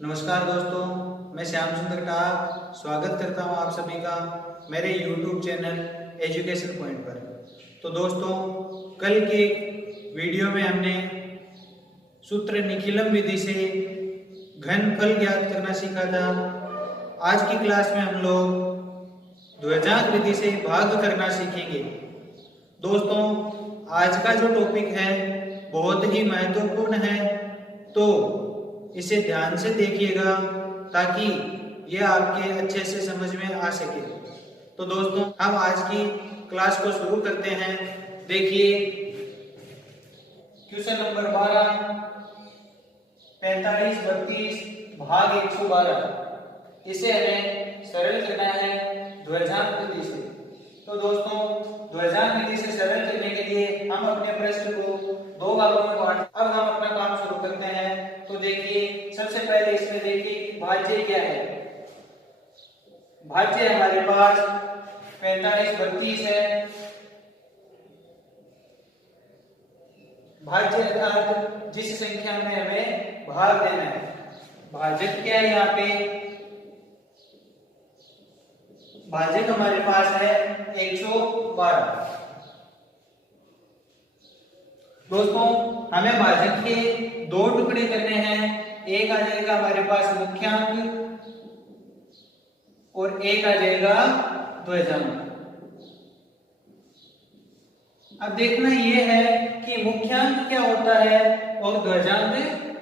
नमस्कार दोस्तों, मैं श्याम सुंदर का स्वागत करता हूं आप सभी का मेरे YouTube चैनल एजुकेशन पॉइंट पर। तो दोस्तों, कल के वीडियो में हमने सूत्र निखिलम विधि से घनफल ज्ञात करना सीखा था। आज की क्लास में हम लोग द्विघात विधि से भाग करना सीखेंगे। दोस्तों, आज का जो टॉपिक है बहुत ही महत्वपूर्ण है, तो इसे ध्यान से देखिएगा ताकि यह आपके अच्छे से समझ में आ सके। तो दोस्तों, हम आज की क्लास को शुरू करते हैं। देखिए, क्वेश्चन नंबर 12, 45 32 भाग 112। इसे हमें सरल करना है द्विघात विधि से। तो दोस्तों, द्विघात विधि से सरल करने के लिए हम अपने प्रश्न को दो भागों में बांट अब हम अपना काम शुरू करते हैं। तो देखिए, सबसे पहले इसमें देखिए भाज्य क्या है। भाज्य हमारे पास 45 32 है। भाज्य अर्थात जिस संख्या में हमें भाग देना है। भाजक क्या है? यहाँ पे भाजक हमारे पास है 112। दोस्तों, हमें भाजक के दो टुकड़े करने हैं। एक आ जाएगा हमारे पास मुख्यांक और एक आ जाएगा द्विघात। अब देखना यह है कि मुख्यांक क्या होता है और द्विघात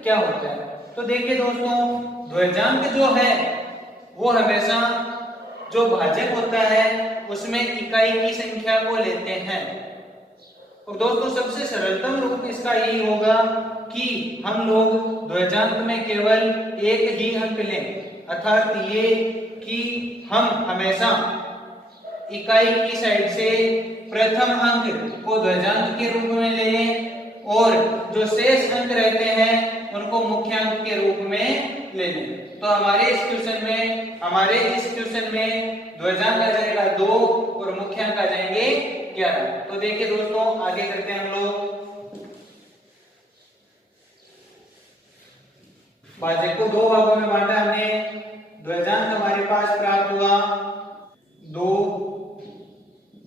क्या होता है। तो देखिए दोस्तों, द्विघात जो है वो हमेशा जो भाजक होता है उसमें इकाई की संख्या को लेते हैं। और दोस्तों, सबसे सरलतम रूप इसका यही होगा कि हम लोग द्विघात में केवल एक ही अंक लें, अर्थात ये कि हम हमेशा इकाई की साइड से प्रथम अंक को द्विघात के रूप में लें और जो शेष अंक रहते हैं उनको मुख्यांक के रूप में ले लें। तो हमारे इस क्वेश्चन में द्विघात आ जाएगा 2 और मुख्यांक आ जाएंगे 11। तो देखिए दोस्तों, आगे करते हैं हम लोग। भाजक को दो भागों में बांटा हमने। द्विघात हमारे पास प्राप्त हुआ 2,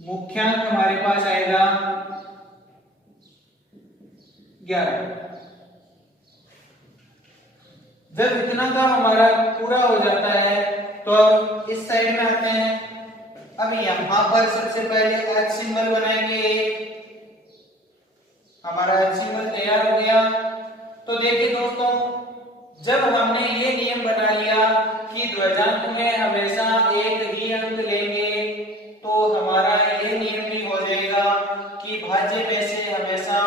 मुख्यांक हमारे पास आएगा 11। जब इतना काम हमारा पूरा हो जाता है तो इस साइड में आते हैं। अब यहां पर सबसे पहले एच सिंबल बनाएंगे। हमारा एच सिंबल तैयार हो गया। तो देखिए दोस्तों, जब हमने ये नियम बना लिया कि द्विघात में हमेशा एक ही अंक लेंगे, तो हमारा ये नियम भी हो जाएगा कि भाज्य में से हमेशा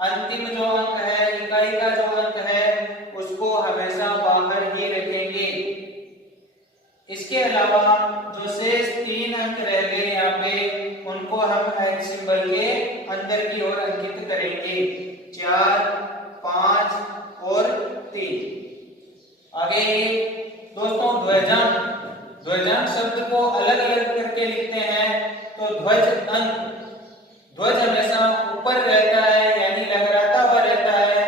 अंतिम जो अंक है, इकाई का जो अंक है, उसको हमेशा बाहर ही रखेंगे। इसके अलावा जो शेष 3 अंक रह गए यहाँ पे, उनको हम एच सिंबल के अंदर की ओर अंकित करेंगे। 4 5 और 3। आगे दोस्तों, द्विघात शब्द को अलग अलग करके लिखते हैं। तो ध्वज अंक, ध्वज हमेशा ऊपर रहता है यानी लहराता हुआ रहता है,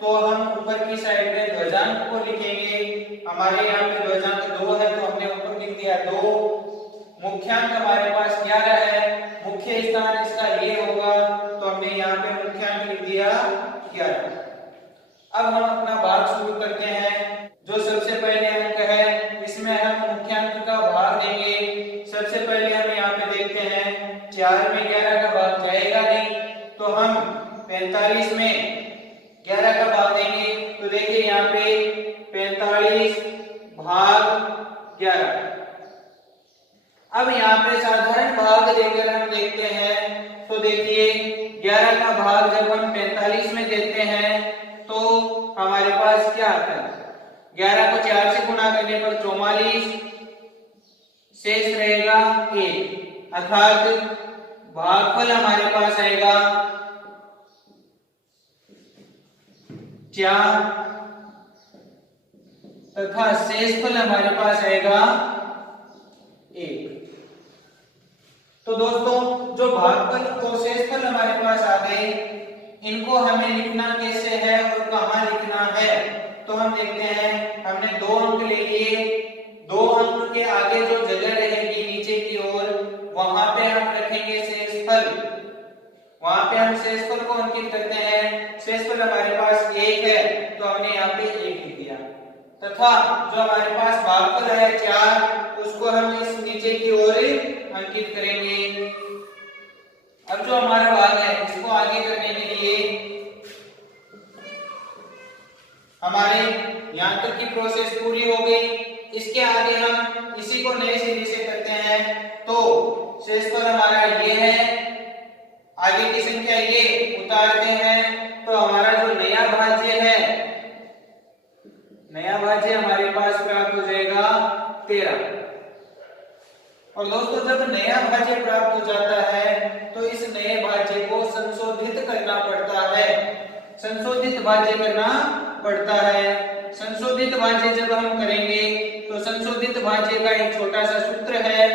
तो हम ऊपर की साइड में द्विघात को लिखेंगे। हमारे यहाँ पे द्विघात 2 है तो हमने ऊपर लिख दिया 2। मुख्यांक हमारे पास 11 है, मुख्य स्थान इसका ये होगा, तो हमने यहाँ पे मुख्यांक लिख दिया 11। अब हम अपना भाग शुरू करते हैं। जो सबसे पहले अंक है इसमें हम मुख्यांक का भाग देंगे। सबसे पहले हम यहाँ पे देखते हैं 4 में 11 का भाग जाएगा नहीं, तो हम 45 में 11 का भाग देंगे। तो देखिए यहाँ पे 45 भाग 11। अब यहाँ पे साधारण भाग देकर हम देखते हैं। तो देखिए, 11 का भाग जब हम 45 में देते हैं तो हमारे पास क्या आता है? 11 को 4 से गुणा करने पर 44, शेष रहेगा 1, अर्थात भागफल हमारे पास आएगा 4 तथा शेषफल हमारे पास आएगा 1। तो दोस्तों, जो भागफल और शेषफल हमारे पास आ गए, इनको हमें लिखना कैसे है और कहाँ लिखना है। तो हम देखते हैं, हमने दो अंकित करते हैं, शेषफल हमारे पास 1 है तो हमने यहाँ पे 1 लिख दिया, तथा जो हमारे पास भागफल है 4 उसको हम इस नीचे की ओर अंकित करेंगे। अब जो हमारा भाग है इसको आगे करने के लिए हमारे यहाँ तक की प्रोसेस पूरी हो गई। इसके आगे हम इसी को नए सिरे से करते हैं, तो शेषफल हमारा ये है, आगे की संख्या ये उतारते हैं तो हमारा जो नया भाज्य है, नया भाज्य हमारे पास प्राप्त हो जाएगा 13। और दोस्तों जब नया भाज्य प्राप्त हो जाता है तो इस नए भाज्य को संशोधित करना पड़ता है, संशोधित भाज्य करना पड़ता है। संशोधित भाज्य जब हम करेंगे तो संशोधित भाज्य का एक छोटा सा सूत्र है।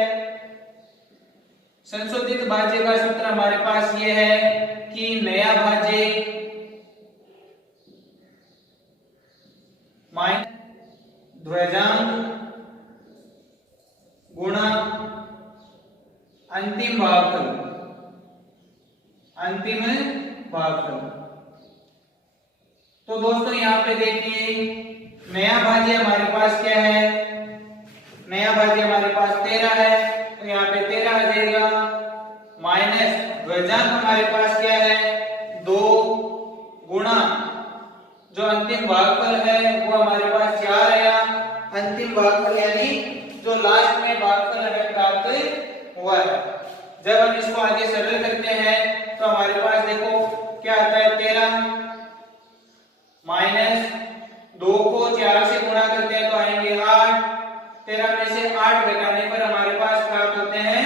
संशोधित भाज्य का सूत्र हमारे पास ये है कि नया भाज्य माइनस ध्वजांक गुणा अंतिम भागफल, अंतिम भागफल। तो दोस्तों यहाँ पे देखिए नया भाज्य हमारे पास क्या है, नया भाज्य हमारे पास 13 है तो यहाँ पे 13 आ जाएगा, माइनस ध्वजांक हमारे पास क्या है 2 गुणा जो अंतिम भागफल है वो हमारे पास 4 आया, अंतिम भागफल यानी जो लास्ट में भागफल हमें प्राप्त हुआ है। जब हम इसको आगे सरल करते हैं तो हमारे पास देखो क्या आता है 13 माइनस 2 को 4 से गुणा करते हैं तो आएंगे 8, 13 में से 8 घटाने पर हमारे पास प्राप्त होते हैं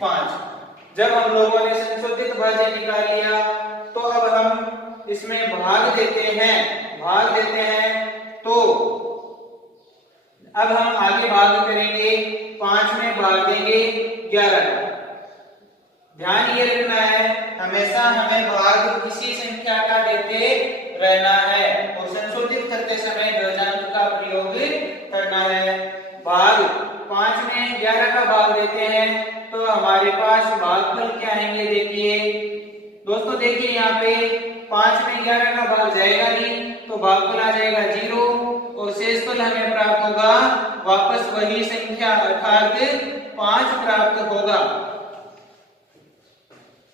5। जब हम लोगों ने संशोधित भाज्य निकाल लिया तो अब हम इसमें भाग देते हैं, भाग देते हैं तो अब हम आगे भाग करेंगे, 5 में भाग देंगे 11। ध्यान ये रखना है हमेशा हमें भाग इसी संख्या का देते रहना है और संशोधित करते समय ध्वजांक का प्रयोग करना है। भाग 5 में 11 का भाग देते हैं तो हमारे पास भागफल क्या आएंगे, देखिए दोस्तों देखिए यहाँ पे 5 में 11 का भाग जाएगा नहीं तो भागफल आ जाएगा 0 और शेषफल हमें प्राप्त होगा वापस वही संख्या अर्थात 5 प्राप्त होगा।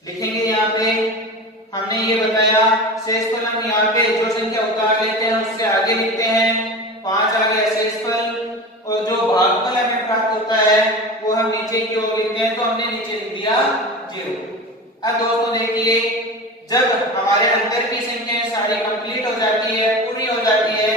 लिखेंगे यहाँ पे हमने ये बताया शेषफल हम यहाँ पे जो संख्या उतार लेते हैं उससे आगे लिखते हैं, 5 आ गया शेषफल और जो भागफल हमें प्राप्त होता है वो हम नीचे की ओर लिखते हैं तो हमने नीचे लिख दिया 0। अब दोस्तों देखिए जब हमारे अंदर की संख्याएं सारी कंप्लीट हो जाती है, पूरी हो जाती है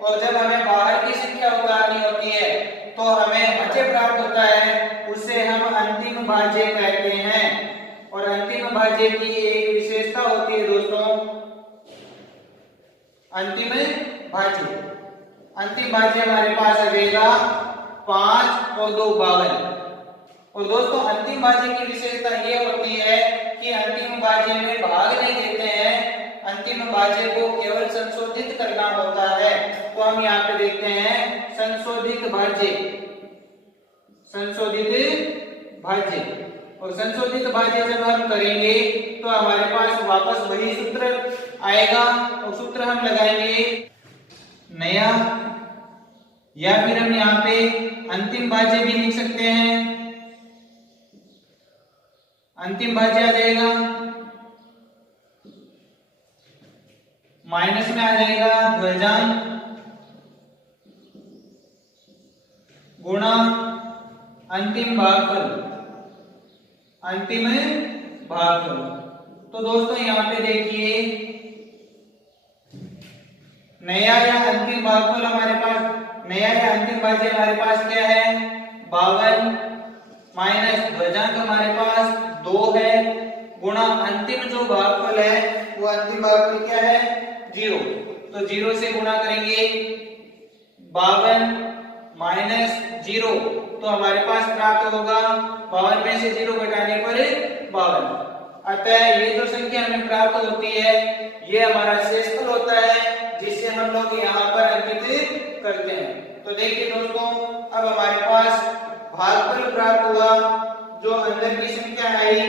और जब हमें बाहर की संख्या उतारनी होती है तो हमें भाज्य प्राप्त होता है, उसे हम अंतिम भाज्य कहते हैं। और अंतिम भाज्य की एक विशेषता होती है दोस्तों, अंतिम भाज्य, अंतिम भाज्य हमारे पास आ जाएगा 5 और 2 52। और दोस्तों अंतिम भाज्य की विशेषता ये होती है कि अंतिम भाज्य में भाग नहीं देते हैं, अंतिम भाज्य को केवल संशोधित करना होता है। तो हम यहाँ पे देखते हैं संशोधित भाज्य, संशोधित भाज्य। और संशोधित भाज्य जब हम करेंगे तो हमारे पास वापस वही सूत्र आएगा और सूत्र हम लगाएंगे नया, या फिर हम यहाँ पे अंतिम भाज्य भी लिख सकते हैं, अंतिम भाज्य आ जाएगा माइनस में आ जाएगा ध्वजांक गुणा अंतिम भागफल, अंतिम भागफल। तो दोस्तों यहाँ पे देखिए नया या अंतिम भागफल हमारे पास, नया या अंतिम भाज्य हमारे पास क्या है 52 माइनस ध्वजांक हमारे पास 2 है गुणा अंतिम जो भागफल है वो अंतिम भागफल क्या है 0। तो 0 से गुणा करेंगे 52 माइनस 0 तो हमारे पास प्राप्त होगा 52 में से 0 घटाने पर 52। अतः ये जो संख्या हमें प्राप्त होती है ये हमारा शेषफल होता है जिससे हम लोग यहाँ पर अंकित करते हैं। तो देखिए दोस्तों अब हमारे पास भागफल प्राप्त हुआ, जो अंदर की संख्या आई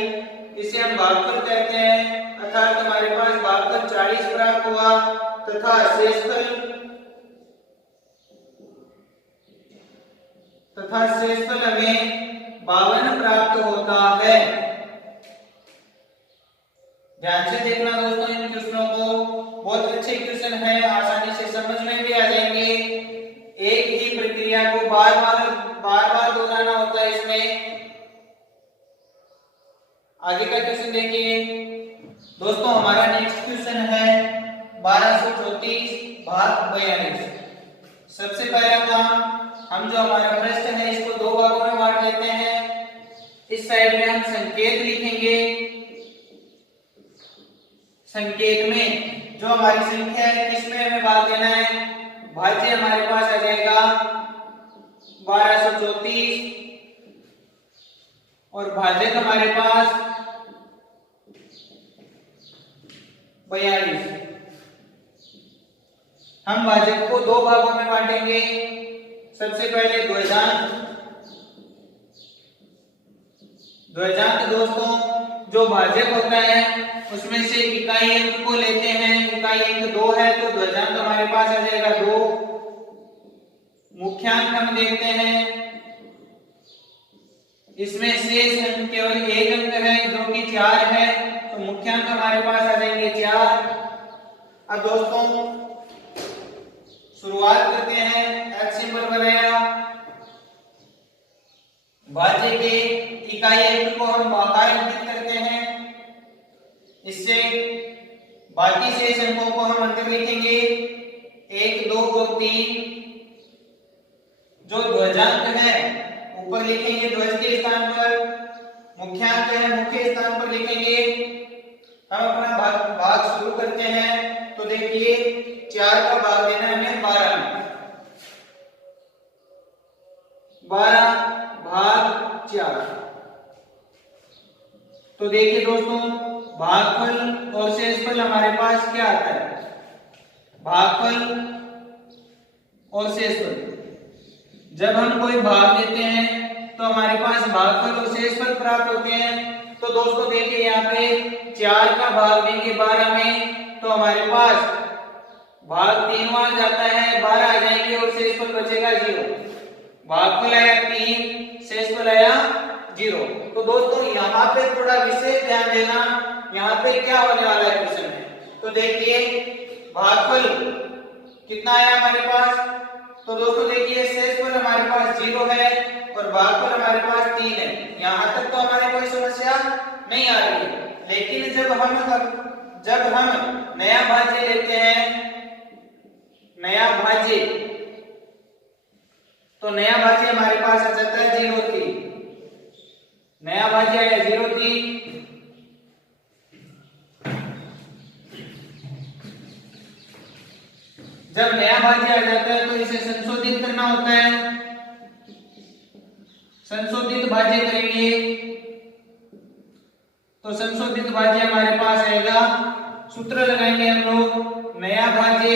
इसे हम भागफल कहते हैं अर्थात हमारे पास भागफल 40 प्राप्त हुआ तथा शेषफल हमें 52 प्राप्त होता है। ध्यान से देखना दोस्तों इन क्वेश्चनों को, बहुत अच्छे क्वेश्चन है, आसानी से समझ में भी आ जाएंगे। एक ही प्रक्रिया को बार बार दोहराना होता है इसमें। आगे का क्वेश्चन देखिए दोस्तों, हमारा नेक्स्ट क्वेश्चन है 1234 भाग 42। सबसे पहला काम, हम जो हमारा प्रश्न है इसको दो भागों में बांट लेते हैं। इस साइड में हम संकेत लिखेंगे। संकेत में जो हमारी संख्या है किसमें हमें भाग देना है, भाज्य हमारे पास आ जाएगा 1234 और भाजक हमारे पास 42। हम भाजक को दो भागों में बांटेंगे। सबसे पहले द्वैजांत दोस्तों जो भाजक होता है उसमें से इकाई अंक को लेते हैं। इकाई अंक 2 है तो द्वैजांक हमारे पास आ जाएगा 2। मुख्यांक हम देखते हैं, इसमें शेष अंक केवल एक अंक है जो कि 4 है, तो मुख्यांक हमारे पास आ जाएंगे 4। अब दोस्तों शुरुआत करते हैं। एक्स सिंबल बनाया, भाज्य के इकाई अंक को हम बाहर अंकित करते हैं, इससे बाकी शेष अंकों को हम अंदर लिखेंगे 1 2 और 3। जो ध्वजांक है ऊपर लिखेंगे ध्वज के स्थान पर, मुख्यांक है मुख्य स्थान पर लिखेंगे। हम अपना भाग शुरू करते हैं। तो देखिए 4 का भाग देना हमें 12 भाग 4। तो देखिए दोस्तों भागफल और शेषफल हमारे पास क्या आता है, भागफल और शेषफल जब हम कोई भाग लेते हैं तो हमारे पास भागफल और शेषफल प्राप्त होते हैं। तो दोस्तों देखिए यहाँ पे 4 का भाग देंगे 12 में तो हमारे पास भाग 3 बार जाता है, 12 आ जाएंगे और शेषफल बचेगा 0। भागफल आया 3, शेषफल आया 0। तो दोस्तों यहाँ पे थोड़ा विशेष ध्यान देना, यहाँ पे क्या होने वाला है क्वेश्चन में। तो देखिए भागफल कितना आया हमारे पास, तो दोस्तों देखिए शेषफल हमारे पास 0 है और भागफल हमारे पास 3 है। यहाँ तक तो हमारे कोई समस्या नहीं आ रही है। लेकिन जब हम नया भाज्य लेते हैं, नया भाज्य, तो नया भाज्य हमारे पास आ जाता है 0-3। नया भाज्य आया 0-3। जब नया भाज्य आ जाता है तो इसे संशोधित करना होता है। संशोधित भाज्य करेंगे तो संशोधित भाज्य हमारे पास आएगा, सूत्र लगाएंगे हम लोग, नया भाज्य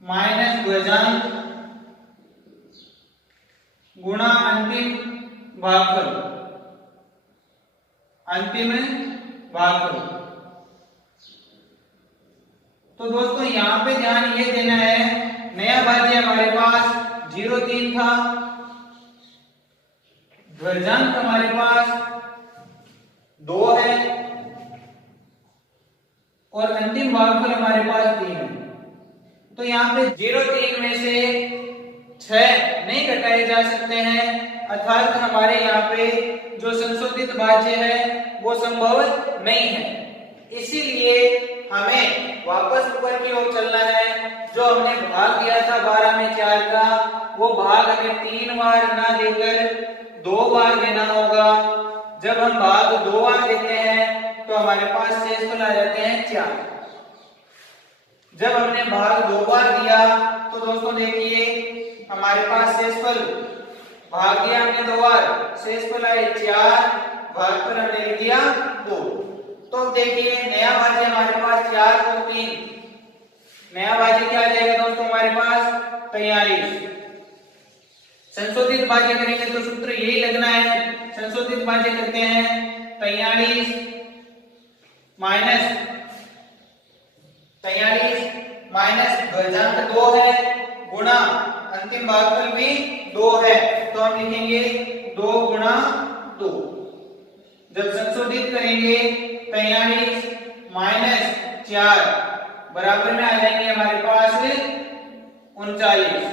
माइनस ध्वजांक गुणा अंतिम भागफल, अंतिम भागफल। तो दोस्तों यहाँ पे ध्यान ये देना है, नया भाज्य हमारे पास 0-3 था, ध्वजांक हमारे पास 2 है और अंतिम भागफल हमारे पास 3 है। तो यहाँ पे 0-3 में से 6 नहीं घटाए जा सकते हैं, अर्थात हमारे यहाँ पे जो संशोधित भाज्य है वो संभव नहीं है। इसीलिए हमें वापस ऊपर की ओर चलना है। जो हमने भाग दिया था 12 में 4 का, वो भाग हमें 3 बार ना देकर 2 बार देना होगा। जब हम भाग 2 बार देते हैं तो हमारे पास शेषफल आ जाते हैं 4। जब हमने भाग 2 बार दिया तो दोस्तों देखिए हमारे पास शेषफल, भाग दिया हमने 2 बार, शेषफल आए 4, भागफल हमने लिख दिया 2। तो देखिए नया भाज्य हमारे पास 4 और 3, नया भाज्य क्या आ जाएगा दोस्तों हमारे पास 43। संशोधित भाज्य करेंगे तो सूत्र यही लगना है, संशोधित भाज्य करते हैं 43 माइनस ध्वजांक 2 है गुणा अंतिम भागफल भी 2 है, तो हम लिखेंगे 2 गुणा 2। जब संशोधित करेंगे 43 माइनस 4 बराबर में आ जाएंगे हमारे पास 39।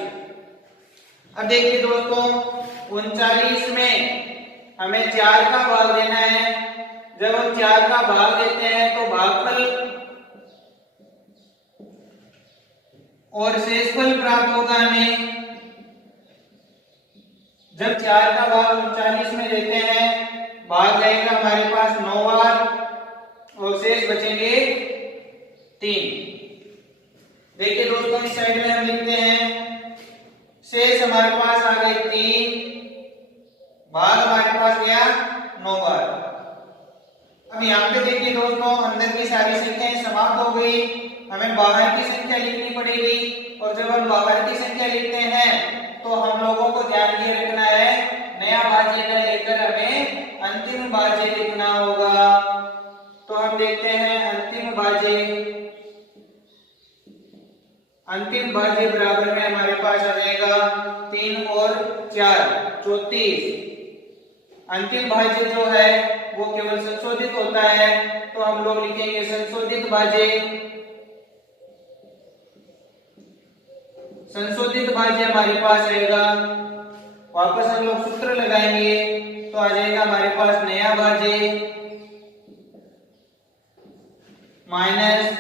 अब देखिए दोस्तों 39 में हमें 4 का भाग देना है। जब हम 4 का भाग देते हैं तो भागफल और शेषफल प्राप्त होगा हमें। जब 4 का भाग 39 में देते हैं भाग जाएगा हमारे पास 9 बार और शेष बचेंगे 3। देखिए दोस्तों इस साइड में हम लिखते हैं शेष हमारे पास आ गए 3, भाग हमारे पास गया 9 बार। अब यहाँ पे देखिए दोस्तों अंदर की सारी संख्याएं समाप्त हो गई, हमें बाहर की संख्या लिखनी पड़ेगी। और जब हम बाहर की संख्या लिखते हैं तो हम लोगों को ध्यान ये रखना है नया भाज्य न लेकर हमें अंतिम भाज्य लिखना होगा। तो हम देखते हैं अंतिम भाज्य बराबर में हमारे पास आ जाएगा 3 और 4 34। अंतिम भाज्य जो है वो केवल संशोधित होता है, तो हम लोग लिखेंगे संशोधित भाज्य हमारे पास रहेगा। वापस हम लोग सूत्र लगाएंगे तो आ जाएगा हमारे पास नया भाज्य माइनस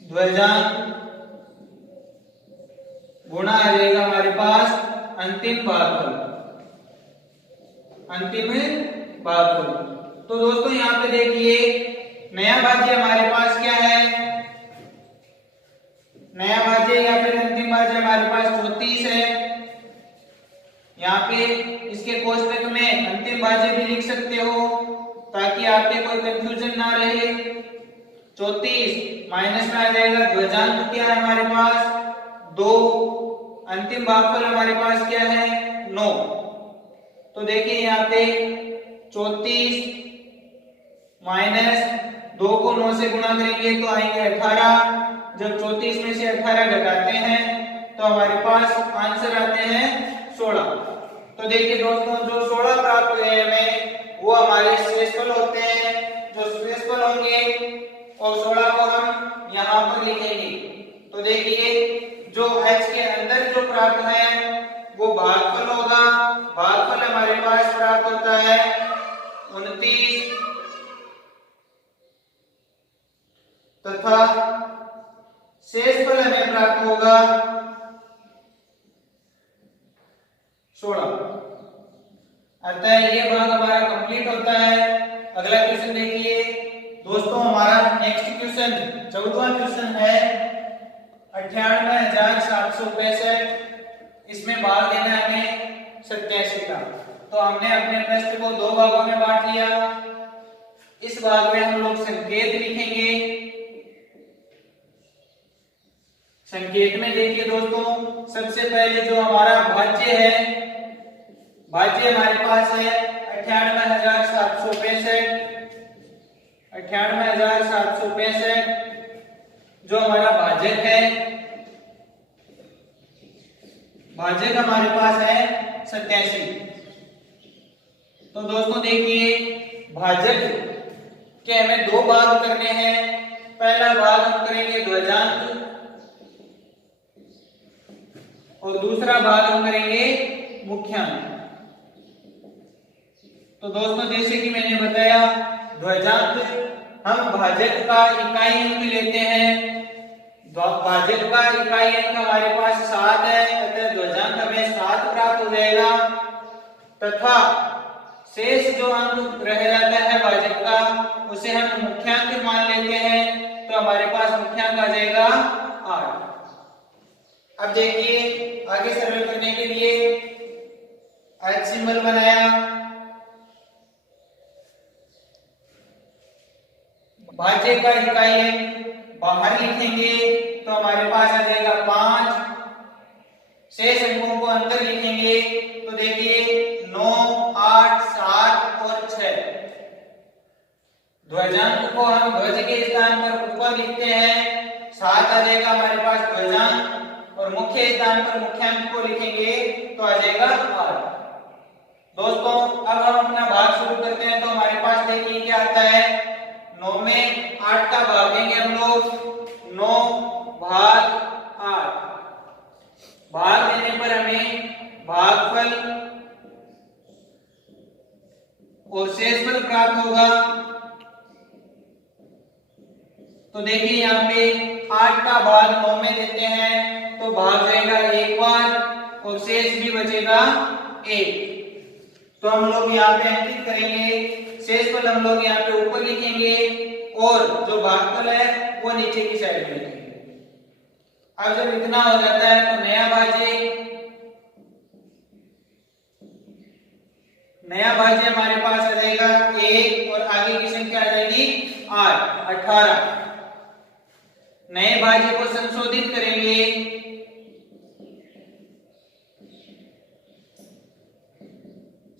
ध्वजांक गुणा आ जाएगा हमारे पास अंतिम भागफल। तो दोस्तों यहाँ पे देखिए नया भाज्य हमारे पास क्या है, नया भाज्य या फिर अंतिम भाज्य हमारे पास 34 है। यहाँ पे इसके कोष्टक में अंतिम भाज्य भी लिख सकते हो ताकि आपके कोई कंफ्यूजन ना रहे। 34 माइनस में आ जाएगा ध्वजांक क्या है हमारे पास 2, अंतिम भागफल हमारे पास क्या है 9। तो देखिए यहाँ पे 34 माइनस 2 को 9 से गुणा करेंगे तो आएंगे 18। जब 34 में से 18 घटाते हैं तो हमारे पास आंसर आते हैं 16। तो देखिए दोस्तों जो 16 प्राप्त हुए हमें वो हमारे शेषफल होते हैं, जो शेषफल होंगे और 16 को हम यहाँ पर लिखेंगे। तो देखिए जो h के अंदर जो प्राप्त है वो भागफल होगा। भागफल हमारे पास प्राप्त होता है 29 तथा शेषफल हमें प्राप्त होगा 16। अतः ये भाग हमारा कंप्लीट होता है। अगला क्वेश्चन देखिए दोस्तों, हमारा नेक्स्ट क्वेश्चन 14वां क्वेश्चन है 98,765। इसमें भाग देना है हमें 87 का। तो हमने अपने प्रश्न को 2 भागों में बांट लिया। इस भाग में हम लोग संकेत लिखेंगे। संकेत में देखिए दोस्तों सबसे पहले जो हमारा भाज्य है, भाज्य हमारे पास है 98,765 जो हमारा भाजक है। भाजक हमारे पास है 87। तो दोस्तों देखिए भाजक के हमें 2 भाग करने हैं। पहला भाग हम करेंगे ध्वजांक और दूसरा भाग हम करेंगे मुख्यांक। तो दोस्तों जैसे कि मैंने बताया ध्वजांक हम भाजक का इकाई अंक लेते हैं। भाजक का इकाई अंक हमारे पास 7 है, अतः ध्वजांक हमें 7 प्राप्त हो जाएगा तथा शेष जो अंक रह जाता है भाजक का उसे हम मुख्यांक मान लेते हैं। तो हमारे पास मुख्यांक आ जाएगा 8। अब देखिए आगे सरल करने के लिए H सिंबल बनाया। भाज्य का इकाई अंक बाहर लिखेंगे तो हमारे पास आ जाएगा 5। शेष अंकों को अंदर लिखेंगे तो देखिए 9, 8, 7 ध्वजांक को हम ध्वज के स्थान पर ऊपर लिखते हैं, 7 आ जाएगा हमारे पास ध्वजांक, और मुख्य स्थान पर मुख्यांक को लिखेंगे तो आ जाएगा 8। दोस्तों अब हम अपना भाग शुरू करते हैं। तो हमारे पास देखिए क्या आता है, 9 में 8 का भाग देंगे हम लोग, 9 भाग 8। भाग देने पर हमें भागफल और शेषफल प्राप्त होगा। तो देखिए यहाँ पे 8 का भाग 9 में देते हैं तो भाग जाएगा एक बार और शेष भी बचेगा 1। तो हम लोग यहाँ पे अंकित करेंगे, शेषफल हम लोग यहाँ पे ऊपर लिखेंगे और जो भागफल है वो नीचे की साइड में लिखेंगे। अब जब इतना हो जाता है तो नया भाज्य हमारे पास आ जाएगा 1 और आगे की संख्या आ जाएगी 8, 18। नए भाज्य को संशोधित करेंगे,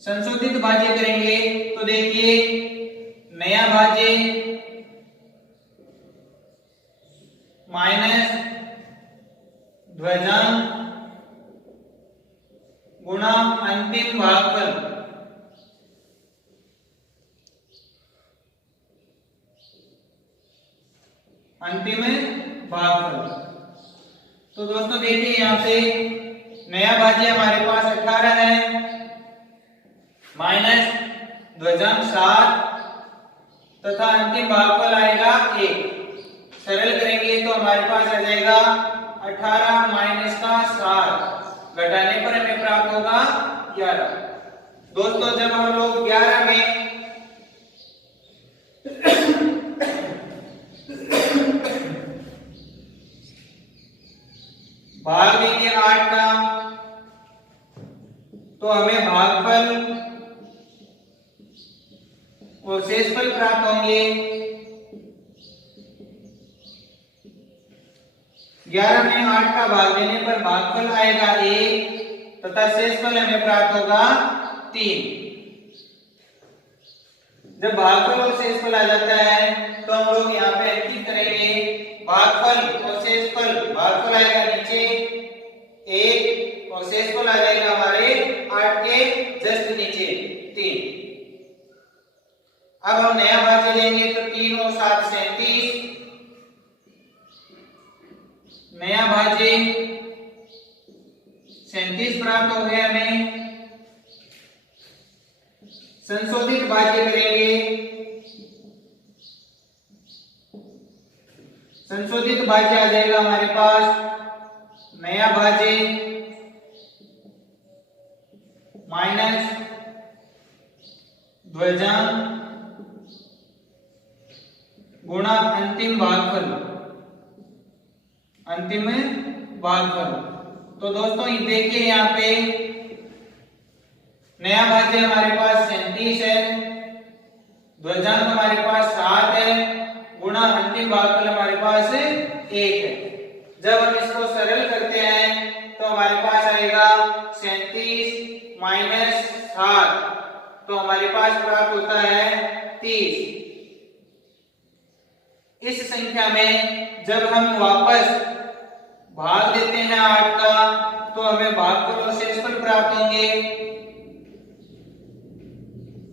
संशोधित भाज्य करेंगे तो देखिए नया भाज्य माइनस ध्वजांक गुणा अंतिम भागफल, अंतिम भागफल। तो दोस्तों देखिए यहाँ पे नया भाज्य हमारे पास 18 है, माइनस ध्वजांक 7 तथा अंतिम भागफल आएगा 1। सरल करेंगे तो हमारे पास आ जाएगा 18 माइनस का 7, घटाने पर हमें प्राप्त होगा 11। दोस्तों जब हम लोग 11 में भाग देंगे 8 का तो हमें भागफल और शेषफल प्राप्त होंगे। 11 में 8 का भाग देने पर भागफल आएगा 1 तथा शेषफल हमें प्राप्त होगा 3। जब भागफल और शेषफल आ जाता है तो हम लोग यहाँ पे अंकित करेंगे, भागफल और शेषफल, भागफल आएगा नीचे 1 और शेषफल आ जाएगा हमारे 8 के जस्ट नीचे 3। अब हम नया भाज्य लेंगे तो 3 और 7 37, नया भाज्य 37 प्राप्त हो गया हमें। संशोधित भाज्य करेंगे, संशोधित भाज्य आ जाएगा हमारे पास नया भाज्य माइनस ध्वजांक गुणा अंतिम भागफल, अंतिम भागफल। तो दोस्तों ये देखिए यहाँ पे नया भाज्य हमारे पास 37 है, ध्वजांक हमारे पास 7 है, गुणा अंतिम भागफल हमारे पास 1 है। जब हम इसको सरल करते हैं तो हमारे पास आएगा 37 माइनस 7 तो हमारे पास प्राप्त होता है 30। इस संख्या में जब हम वापस भाग देते हैं 8 का तो हमें भागफल और शेषफल प्राप्त होंगे।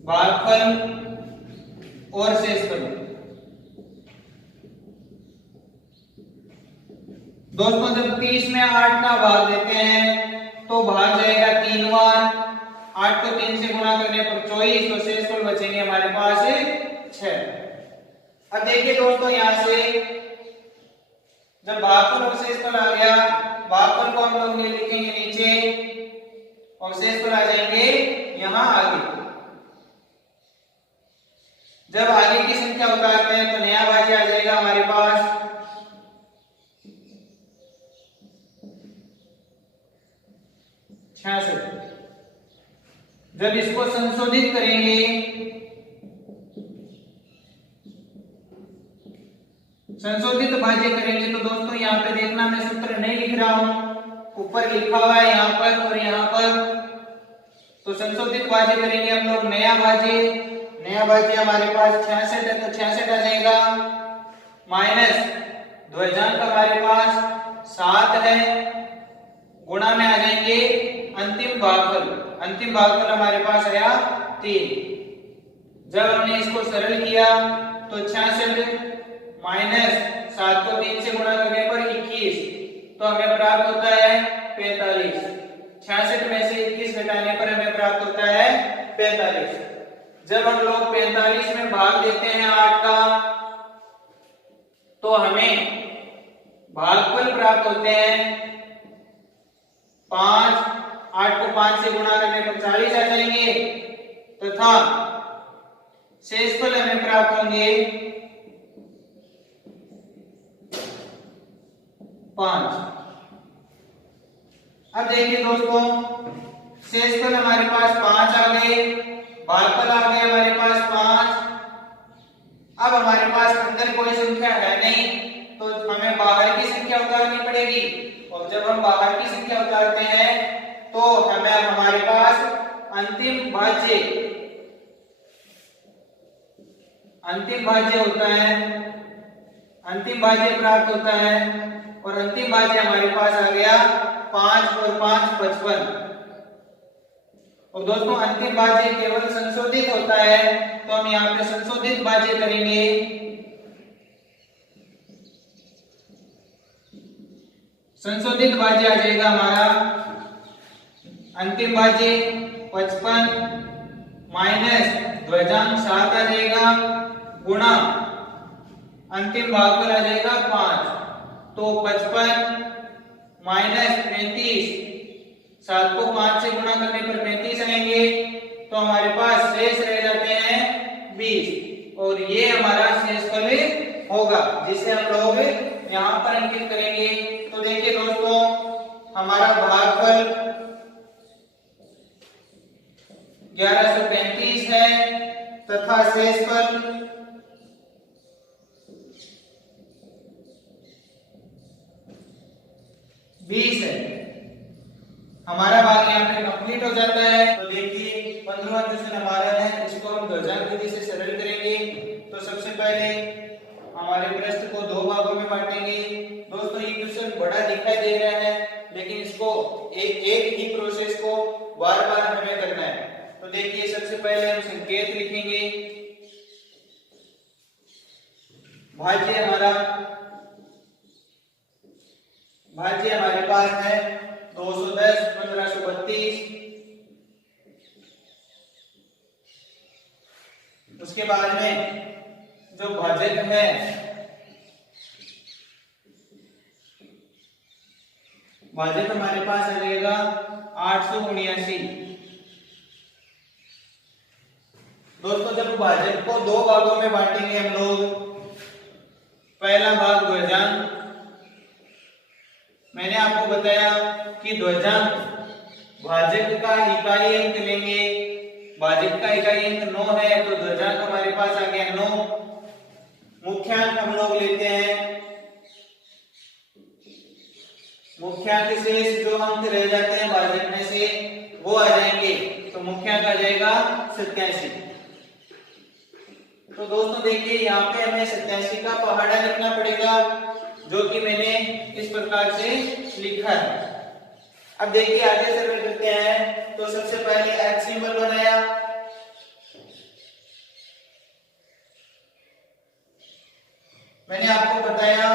भागफल और शेषफल दोस्तों जब 30 में 8 का भाग देते हैं तो भाग जाएगा 3 बार, 8 को 3 से गुणा करने पर 24 तो शेषफल बचेंगे हमारे पास 6। अब देखिए दोस्तों यहाँ से जब भागफल और शेषफल आ गया, भागफल को हम लोग लिखेंगे नीचे और शेषफल आ जाएंगे यहाँ आगे। जब आगे की संख्या उतारते हैं तो नया भाज्य आ जाएगा हमारे पास 66। जब इसको संशोधित करेंगे, संशोधित भाज्य करेंगे तो दोस्तों यहाँ पे देखना मैं सूत्र नहीं लिख रहा हूं, ऊपर लिखा हुआ है यहाँ पर और यहाँ पर। तो संशोधित भाज्य करेंगे हम लोग नया भाज्य नया भाज्य हमारे पास 66 है तो 66 आ जाएगा, माइनस द्वैजांक हमारे पास 7 है, गुणा में आ जाएंगे अंतिम भागफल हमारे पास आया 3। जब हमने इसको सरल किया तो 66 माइनस 7 को 3 से गुणा करने पर 21, तो हमें प्राप्त होता है 45। 66 में से 21 घटाने पर हमें प्राप्त होता है 45। जब हम लोग 45 में भाग देते हैं 8 का, तो हमें भागफल प्राप्त होते हैं 5। 8 को 5 से गुणा करने पर 40 आ जाएंगे तथा शेषफल हमें प्राप्त होंगे 5। अब देखिए दोस्तों, शेषफल हमारे पास 5 आ गए, भागफल आ गए हमारे पास 5। अब हमारे पास अंदर कोई संख्या है नहीं, तो हमें बाहर की संख्या उतारनी पड़ेगी, और जब हम बाहर की संख्या उतारते हैं तो हमें हमारे पास अंतिम भाज्य होता है, अंतिम भाज्य प्राप्त होता है, और अंतिम भाज्य हमारे पास आ गया 5 और 5 55। और दोस्तों अंतिम भाज्य केवल संशोधित होता है, तो हम यहाँ पे संशोधित भाज्य करेंगे। संशोधित भाज्य आ जाएगा हमारा अंतिम भाज्य 55 माइनस द्वैजांक 7 आ जाएगा, गुणा अंतिम भागफल आ जाएगा 5, तो 55 माइनस 35, 7 को 5 से गुणा करने पर 35 आएंगे, तो हमारे पास शेष रह जाते हैं 20, और ये हमारा शेषफल होगा जिसे हम लोग यहाँ पर अंकित करेंगे। तो देखिए दोस्तों, हमारा भागफल 1135 है तथा शेषफल 20 है। हमारा भाग यहाँ पे कंप्लीट हो जाता है। तो देखिए 15वां क्वेश्चन हमारा है, इसको हम द्वैजांक विधि से सरल करेंगे। तो सबसे पहले हमारे प्रश्न को 2 भागों में बांटेंगे। दोस्तों ये क्वेश्चन बड़ा दिखाई दे रहा है, लेकिन इसको एक ही प्रोसेस को बार बार हमें करना है। तो देखिए सबसे पहले हम संकेत लिखेंगे। भाज्य हमारे पास है 210 1532। उसके बाद में जो भाजक है हमारे पास आ जाएगा 879। दोस्तों जब भाजक को 2 भागों में बांटेंगे हम लोग, पहला भाग द्वैजांक, मैंने आपको बताया कि द्वैजांक भाजक का इकाई अंक लेंगे। भाजक का इकाई अंक 9 है, तो द्वैजांक हमारे पास आ गया 9। मुख्यांक हम लोग लेते हैं, मुख्यांक से जो अंक रह जाते हैं भाजक में से वो आ जाएंगे, तो मुख्यांक आ जाएगा 87। तो दोस्तों देखिए यहाँ पे हमें 87 का पहाड़ा लिखना पड़ेगा, जो कि मैंने इस प्रकार से लिखा है। अब देखिए आगे सर्वे करते हैं। तो सबसे पहले X सिंबल बनाया, मैंने आपको बताया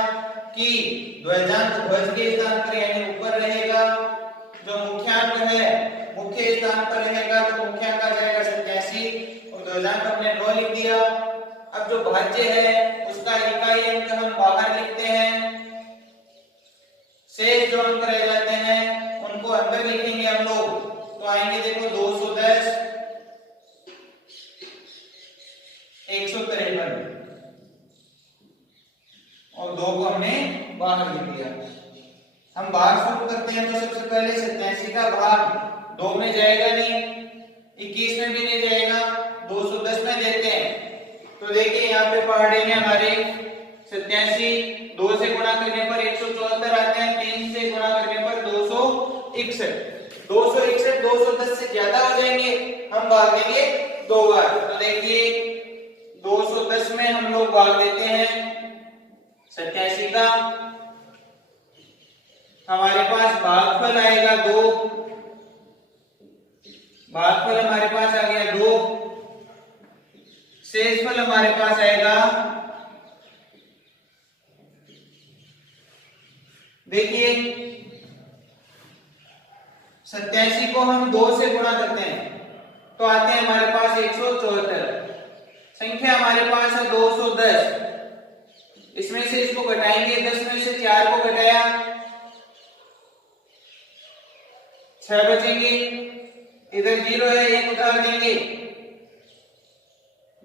कि द्वैजांक ध्वज के स्थान पर यानी ऊपर रहेगा, जो मुख्यांक है मुख्य स्थान पर रहेगा, तो मुख्यांक आ जाएगा 87 और द्वैजांक हमने 9 लिख दिया। अब जो भाज्य है उसका इकाई अंक हम बाहर लिखते हैं, शेष जो अंक रह जाते हैं उनको अंदर लिखेंगे हम लोग। तो आएंगे देखो 210 153 और 2 को हमने बाहर लिख दिया। हम बाहर शुरू करते हैं, तो सबसे पहले 87 का भाग 2 में जाएगा नहीं, 21 में भी नहीं जाएगा, 210 में देते हैं। तो देखिए यहाँ पे पहाड़े में हमारे 87 2 से गुणा करने पर 174 आते हैं, 3 से गुणा करने पर 261। 261 210 से ज्यादा हो जाएंगे, हम भागेंगे 2 बार। तो देखिए 210 में हम लोग भाग देते हैं 87 का, हमारे पास भागफल आएगा 2, भागफल हमारे पास आ गया 2, शेषफल हमारे पास आएगा, देखिए 87 को हम 2 से गुणा करते हैं तो आते हैं हमारे पास 174। संख्या हमारे पास है 210, इसमें से इसको घटाएंगे, 10 में से 4 को घटाया 6 बचेंगे, इधर 0 है 1 उतार देंगे,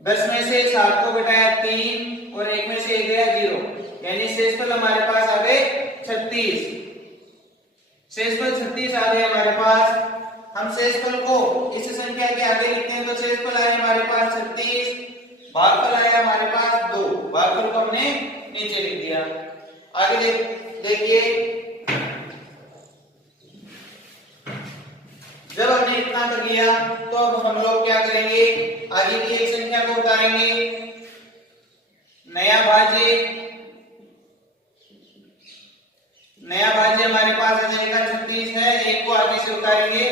10 में से 7 को घटाया 3 और 1 में से 1 गया 0, यानी शेषफल हमारे पास आ गए 36। शेषफल 36 आ गए हमारे पास। हम शेषफल को इस संख्या के आगे लिखते हैं तो शेषफल आया हमारे पास 36, भागफल आया हमारे पास 2, भागफल को हमने नीचे लिख दिया। आगे देखिए जब हमने इतना कर लिया तो अब हम लोग क्या करेंगे, आगे की एक संख्या को उतारेंगे, नया भाज्य हमारे पास आ जाएगा 36 है, एक को आगे से उतारेंगे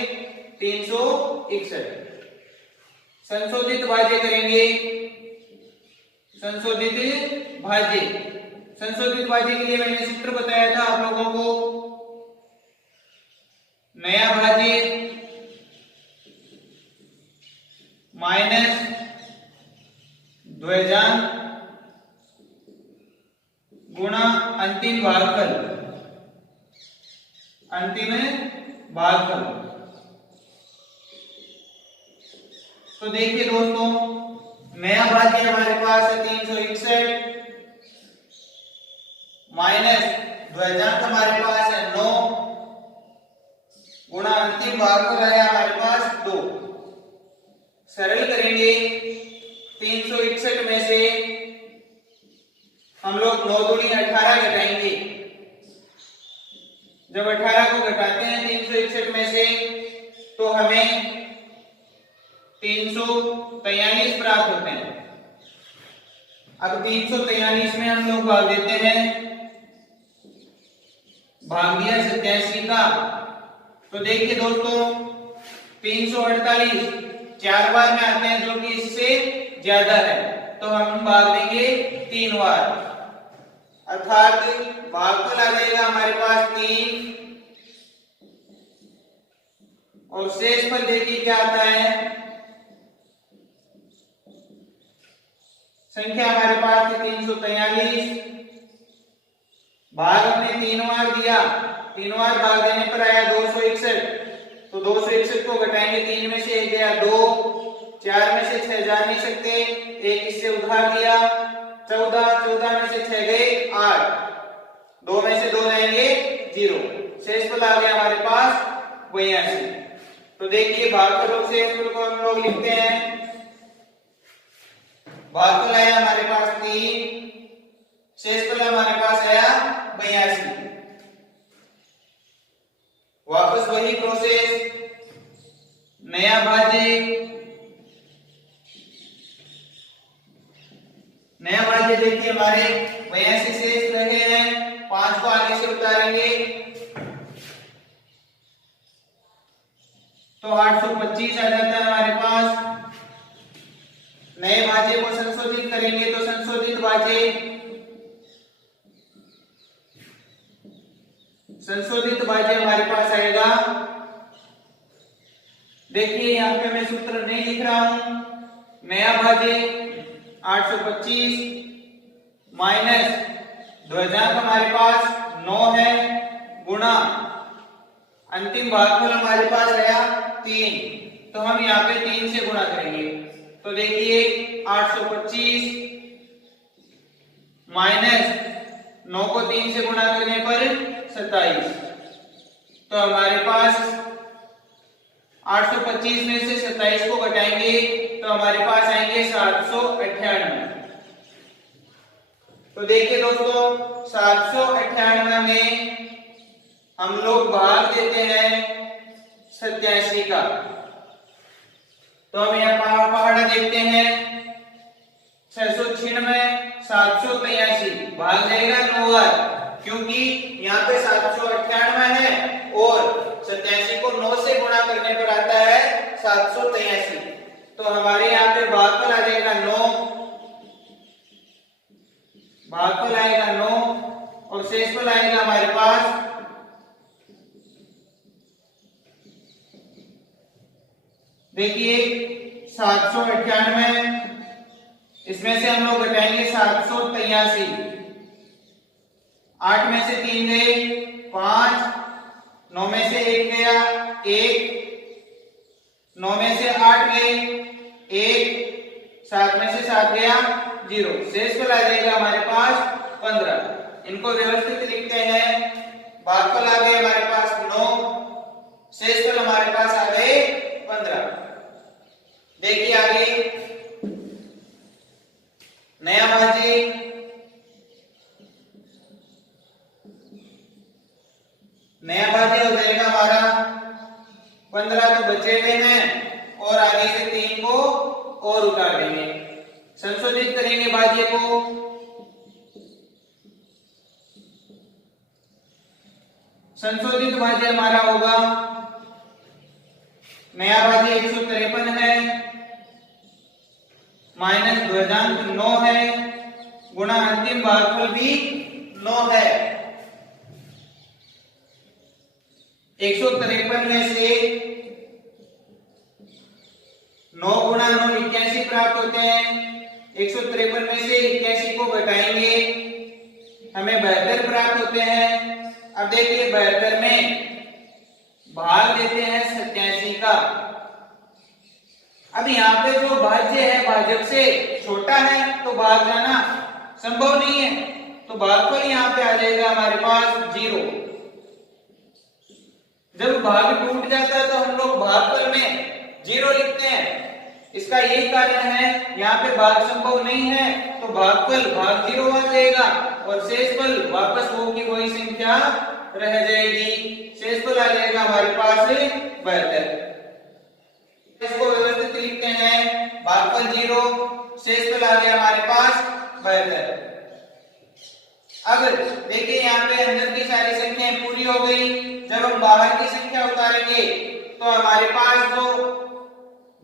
361। संशोधित भाज्य करेंगे, संशोधित भाज्य के लिए मैंने सूत्र बताया था आप लोगों को, नया भाज्य माइनस द्वैजांक गुणा अंतिम भागफल, तो देखिए दोस्तों नया भाज्य हमारे पास है 361 माइनस द्वैजांक हमारे पास है 9 गुणा अंतिम भागफल आया हमारे पास 2। सरल करेंगे, 361 में से हम लोग 9 दूनी 18 घटाएंगे, जब 18 को घटाते हैं 361 में से तो हमें 343 प्राप्त होते हैं। अब 343 में हम लोग भाग देते हैं, भाग दिया 87 का, तो देखिए दोस्तों 348 4 बार में आते हैं जो कि इससे ज्यादा है, तो हम भाग देंगे 3 बार, अर्थात भागफल आ जाएगा हमारे पास 3 और शेषफल देखिए क्या आता है, संख्या हमारे पास थी 343, भाग हमने 3 बार दिया, 3 बार भाग देने पर आया 261, तो 261 को घटाएंगे, 3 में से 1 गया 2, 4 में से 6 जा नहीं सकते, 1 इससे उधार दिया 14, 14 में से 6 गए 8, 2 में से 2 जाएंगे 0, शेषफल आ गया हमारे पास 82। तो देखिए भागफल और शेषफल को हम लोग लिखते हैं, भागफल आया हमारे पास 3, शेषफल हमारे पास आया 82। वापस वही प्रोसेस, नया भाज्य देखिए हमारे 82 शेष रहे हैं, 5 को आगे से उतारेंगे तो 825 आ जाता है हमारे पास। नए भाज्य को संशोधित करेंगे तो संशोधित भाज्य हमारे पास आएगा, देखिए यहाँ पे मैं सूत्र नहीं लिख रहा हूं, नया भाज्य 825 माइनस द्वैजांक हमारे पास 9 है गुणा अंतिम भागफल हमारे पास आया 3, तो हम यहाँ पे 3 से गुणा करेंगे, तो देखिए 825 माइनस 9 को 3 से गुणा करने पर 27, तो हमारे पास 825 में से 27 को घटाएंगे तो हमारे पास आएंगे 798। तो देखिए दोस्तों 798 में हम लोग भाग देते हैं 87 का, तो हम यहाँ पहाड़ा देखते हैं 696 783 भाग जाएगा 9 क्योंकि यहाँ पे 798 है और 87 को 9 से गुणा करने पर आता है 783। तो हमारे यहाँ पे भागफल आ जाएगा 9, भागफल आएगा 9 और शेषफल आएगा हमारे पास देखिए 798, इसमें से हम लोग घटाएंगे 783, 8 में से 3 गए 5, 9 में से 1 गया 1, 9 में से 8 गए 1, 7 में से 7 गया 0, शेषफल आ जाएगा हमारे पास 15। इनको व्यवस्थित लिखते हैं। भागफल आ गए हमारे पास 9, शेषफल हमारे पास आ गए 15। देखिए आगे नया भाज्य हो जाएगा हमारा 15 तो बचे हुए हैं और आगे से 3 को और उतार देंगे, संशोधित करेंगे भाज्य को। संशोधित भाज्य हमारा होगा नया भाज्य 153 है माइनस द्वैधांक 9 है गुणा अंतिम भागफल भी 9 है। 153 में से 9 गुणा 9 81 प्राप्त होते हैं। 153 में से 81 को घटाएंगे हमें 72 प्राप्त होते हैं। अब देखिए 72 में भाग देते हैं 87 का। अब यहाँ पे जो भाज्य है भाजक से छोटा है तो भाग जाना संभव नहीं है, तो भागफल यहाँ पे आ जाएगा हमारे पास 0। जब भाग टूट जाता है तो हम लोग भागफल में 0 लिखते हैं। इसका यही कारण है, यहाँ पे भाग संभव नहीं है तो भागफल भाग 0 आ जाएगा और शेषफल वापस वो की वही संख्या रह जाएगी। शेषफल आ जाएगा हमारे पास 72। इसको व्यवस्थित लिखते हैं। भागफल 0, शेषफल आ गया हमारे पास 72। अब देखिए यहाँ पे अंदर की सारी संख्याएं पूरी हो गई। जब हम बाहर की संख्या उतारेंगे तो हमारे पास जो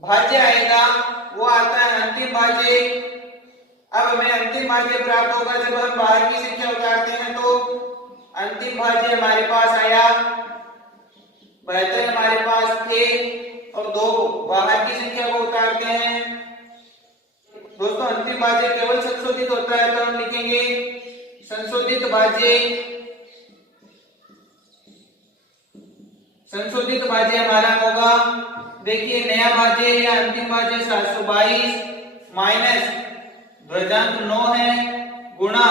भाज्य आएगा वो आता है अंतिम भाज्य। अब हमें अंतिम भाज्य प्राप्त होगा जब हम बाहर की संख्या उतारते हैं। तो अंतिम भाज्य हमारे पास आया 72 हमारे पास थे और 2 बाहर की संख्या को उतारते हैं। दोस्तों अंतिम भाज्य केवल संशोधित होता है तो हम लिखेंगे संशोधित भाज्य। संशोधित भाज्य हमारा होगा देखिए नया भाज्य या अंतिम भाज्य 722 माइनस द्वैधांक 9 है गुणा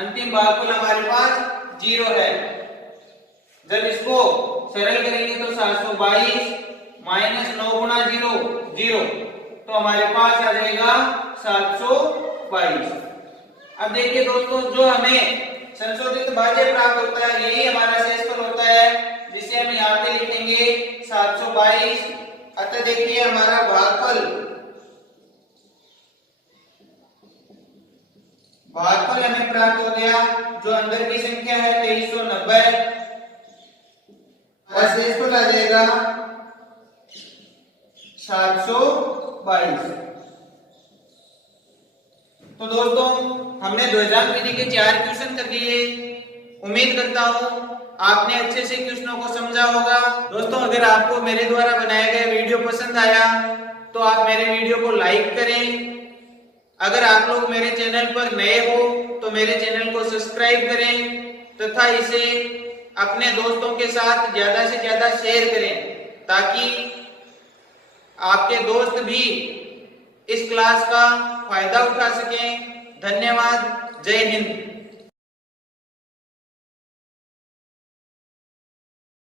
अंतिम भागफल हमारे पास 0 है। जब इसको सरल करेंगे तो 722 माइनस 9 गुणा 0 0, तो हमारे पास आ जाएगा 722। अब देखिए दोस्तों जो हमें संशोधित भाज्य प्राप्त होता है यही हमारा शेषफल होता है, जिसे हम यहाँ पे लिखेंगे 722। अतः देखिए हमारा भागफल हमें प्राप्त हो गया जो अंदर की संख्या है 2390 और शेषफल आ जाएगा 722। तो दोस्तों हमने द्वैधांक विधि के 4 क्वेश्चन कर दिए। उम्मीद करता हूँ आपने अच्छे से क्वेश्चनों को समझा होगा। दोस्तों अगर आपको मेरे द्वारा बनाया गया वीडियो पसंद आया तो आप मेरे वीडियो को लाइक करें। अगर आप लोग मेरे चैनल पर नए हो तो मेरे चैनल को सब्सक्राइब करें तथा इसे अपने दोस्तों के साथ ज्यादा से ज्यादा शेयर करें ताकि आपके दोस्त भी इस क्लास का फायदा उठा सकें। धन्यवाद। जय हिंद।